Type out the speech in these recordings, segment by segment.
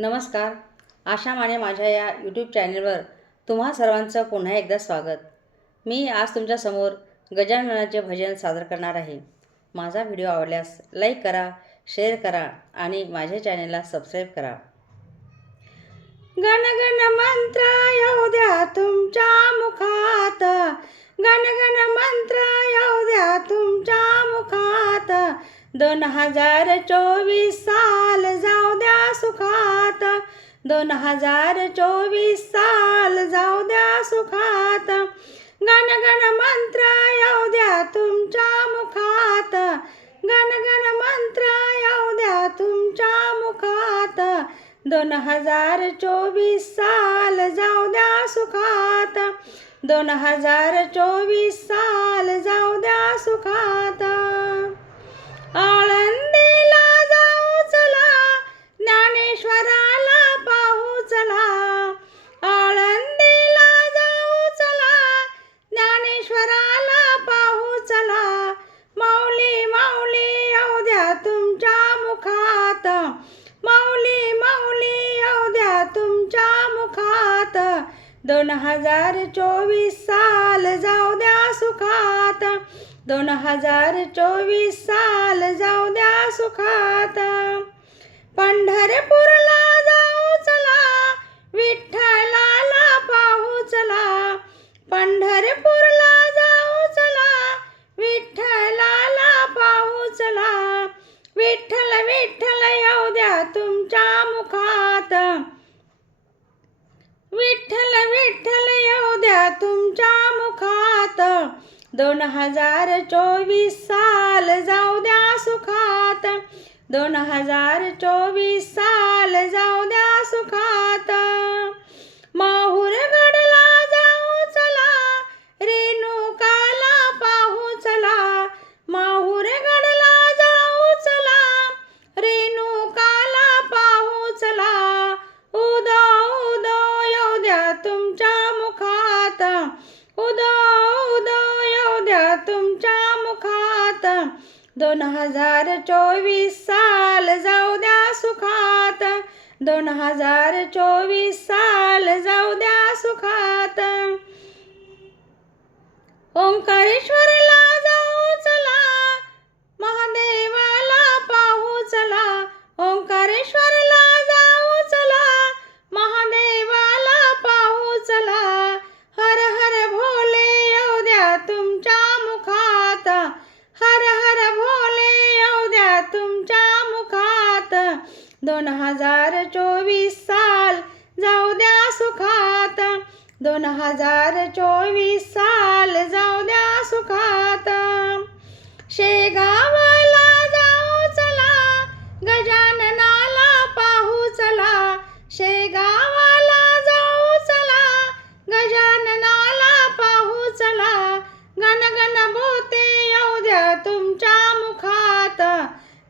नमस्कार. आशा माने माझ्या या यूट्यूब चॅनेलवर तुम्हा सर्वांचं पुन्हा एकदा स्वागत. मी आज तुमच्यासमोर गजाननाचे भजन सादर करणार आहे. माझा व्हिडिओ आवडल्यास लाईक करा शेअर करा आणि माझ्या चॅनेलला सबस्क्राईब करा. गण गण मंत्र येऊ द्या तुमच्या मुखात. गण गण मंत्र येऊ द्या तुमच्या मुखात. दोन हजार चोवीस साल जाऊ द्या सुखात. दोन हजार चोवीस साल जाऊ द्या सुखात. गण गण मंत्र येऊ द्या तुमच्या मुखात. गण गण मंत्र येऊ द्या तुमच्या मुखात. दोन हजार चोवीस साल जाऊ द्या सुखात. दोन हजार चोवीस साल जाऊ द्या सुखात. दोन हजार चोवीस साल जाऊ द्या सुखात. दोन हजार चोवीस साल जाऊ द्या सुखात. पंढरपूरला विठ्ठल विठ्ठल येऊ द्या तुमच्या मुखात. दोन हजार चोवीस साल जाऊ द्या सुखात. दोन हजार चोवीस साल जाऊ द्या सुखात. मुखात दोन हजार चोवीस साल जाऊ द्या सुखात. दोन हजार चोवीस साल जाऊ द्या सुखात. ओंकारेश्वर दोन हजार चोवीस साल जाऊ द्या सुखात. दोन हजार चोवीस साल जाऊ द्या सुखात. शेगा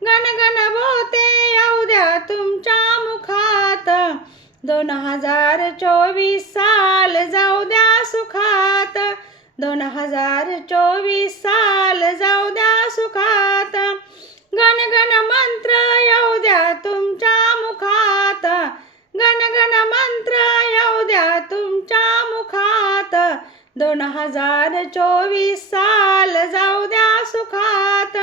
गण गण बोते येऊ द्या तुमच्या मुखात. दोन हजार चोवीस साल जाऊ द्या सुखात. दोन हजार चोवीस साल जाऊ द्या सुखात. गण गण मंत्र येऊ द्या तुमच्या मुखात. गण गण मंत्र येऊ द्या तुमच्या मुखात. दोन हजार चोवीस साल जाऊ द्या सुखात.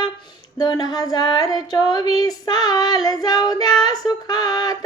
दोन हजार चोवीस साल जाऊ द्या सुखात.